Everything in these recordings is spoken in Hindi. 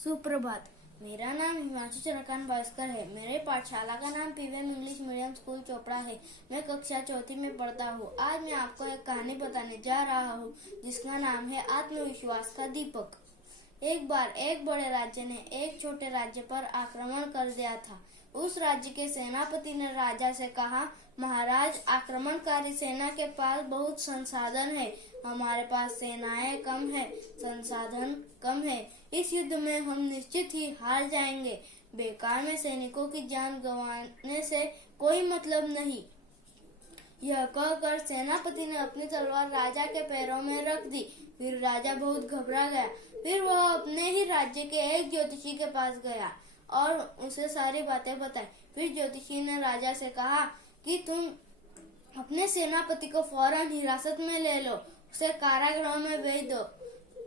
सुप्रभात। मेरा नाम हिमांशु चंद्रकांत भास्कर है। मेरे पाठशाला का नाम PVM English medium school Chopra है। मैं कक्षा चौथी में पढ़ता हूँ। आज मैं आपको एक कहानी बताने जा रहा हूँ जिसका नाम है आत्मविश्वास का दीपक। एक बार एक बड़े राज्य ने एक छोटे राज्य पर आक्रमण कर दिया था। उस राज्य के सेनापति ने राजा से कहा, महाराज, आक्रमणकारी सेना के पास बहुत संसाधन है, हमारे पास सेनाएं कम है, संसाधन कम है। इस युद्ध में हम निश्चित ही हार जाएंगे। बेकार में सैनिकों की जान गंवाने से कोई मतलब नहीं। यह कहकर सेनापति ने अपनी तलवार राजा के पैरों में रख दी। फिर राजा बहुत घबरा गया। फिर वह अपने ही राज्य के एक ज्योतिषी के पास गया और उसे सारी बातें बताई। फिर ज्योतिषी ने राजा से कहा कि तुम अपने सेनापति को फौरन हिरासत में ले लो, उसे कारागृह में भेज दो,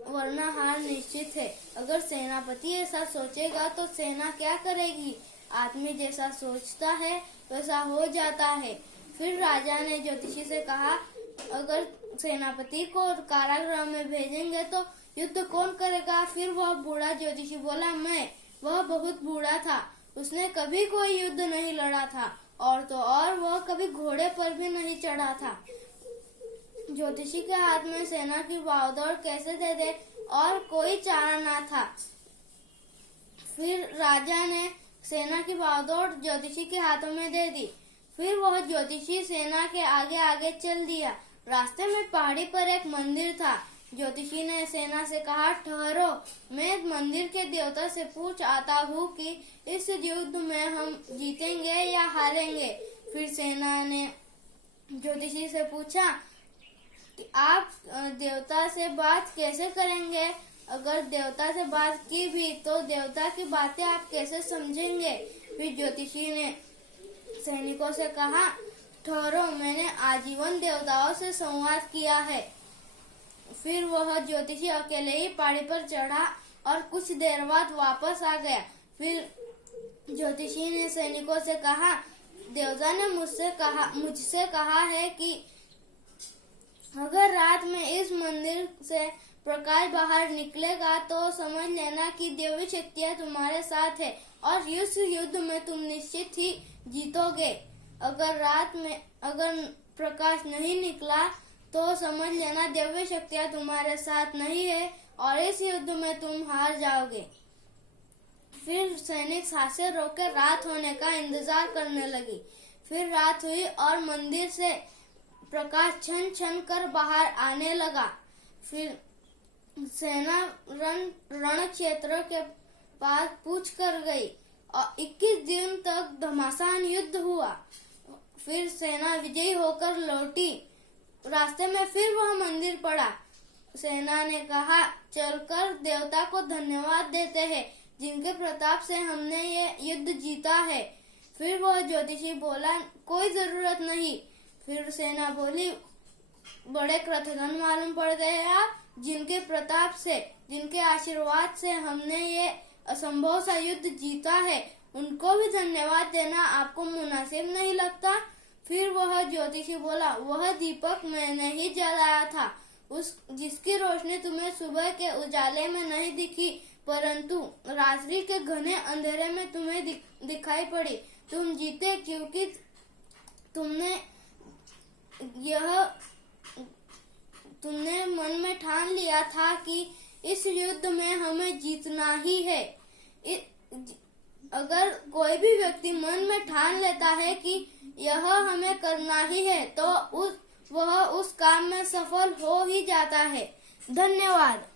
वरना हार निश्चित है। अगर सेनापति ऐसा सोचेगा तो सेना क्या करेगी? आदमी जैसा सोचता है वैसा हो जाता है। फिर राजा ने ज्योतिषी से कहा, अगर सेनापति को कारागृह में भेजेंगे तो युद्ध कौन करेगा? फिर वह बूढ़ा ज्योतिषी बोला, मैं। वह बहुत बूढ़ा था, उसने कभी कोई युद्ध नहीं लड़ा था, और तो और वह कभी घोड़े पर भी नहीं चढ़ा था। ज्योतिषी के हाथ में सेना की भागदौड़ कैसे दे दे, और कोई चारा ना था। फिर राजा ने सेना की भागदौड़ ज्योतिषी के हाथों में दे दी। फिर वह ज्योतिषी सेना के आगे आगे चल दिया। रास्ते में पहाड़ी पर एक मंदिर था। ज्योतिषी ने सेना से कहा, ठहरो, मैं मंदिर के देवता से पूछ आता हूँ कि इस युद्ध में हम जीतेंगे या हारेंगे। फिर सेना ने ज्योतिषी से पूछा कि आप देवता से बात कैसे करेंगे? अगर देवता से बात की भी तो देवता की बातें आप कैसे समझेंगे? फिर ज्योतिषी ने सैनिकों से कहा, ठहरो, मैंने आजीवन देवताओं से संवाद किया है। फिर वह ज्योतिषी अकेले ही पहाड़ी पर चढ़ा और कुछ देर बाद वापस आ गया। फिर ज्योतिषी ने सैनिकों से कहा, देवता ने मुझसे कहा है कि अगर रात में इस मंदिर से प्रकाश बाहर निकलेगा तो समझ लेना कि देवी शक्तियां तुम्हारे साथ है और इस युद्ध में तुम निश्चित ही जीतोगे। अगर प्रकाश नहीं निकला तो समझ लेना दिव्य शक्तियां तुम्हारे साथ नहीं है और इस युद्ध में तुम हार जाओगे। फिर सैनिक सांस रोके रात होने का इंतजार करने लगी। फिर रात हुई और मंदिर से प्रकाश छन छन कर बाहर आने लगा। फिर सेना रण क्षेत्र के पास पूछ कर गई और 21 दिन तक घमासान युद्ध हुआ। फिर सेना विजयी होकर लौटी। रास्ते में फिर वह मंदिर पड़ा। सेना ने कहा, चलकर देवता को धन्यवाद देते हैं जिनके प्रताप से हमने ये युद्ध जीता है। फिर वह ज्योतिषी बोला, कोई जरूरत नहीं। फिर सेना बोली, बड़े कृतघ्न मालूम पड़ गए आप, जिनके प्रताप से, जिनके आशीर्वाद से हमने ये असंभव सा युद्ध जीता है, उनको भी धन्यवाद देना आपको मुनासिब नहीं लगता? फिर वह ज्योतिषी बोला, वह दीपक मैंने ही जलाया था, जिसकी रोशनी तुम्हें सुबह के उजाले में नहीं दिखी, परंतु रात्रि के घने अंधेरे में तुम्हें दिखाई पड़ी। तुम जीते क्योंकि तुमने मन में ठान लिया था कि इस युद्ध में हमें जीतना ही है। अगर कोई भी व्यक्ति मन में ठान लेता है कि यह हमें करना ही है तो वह उस काम में सफल हो ही जाता है। धन्यवाद।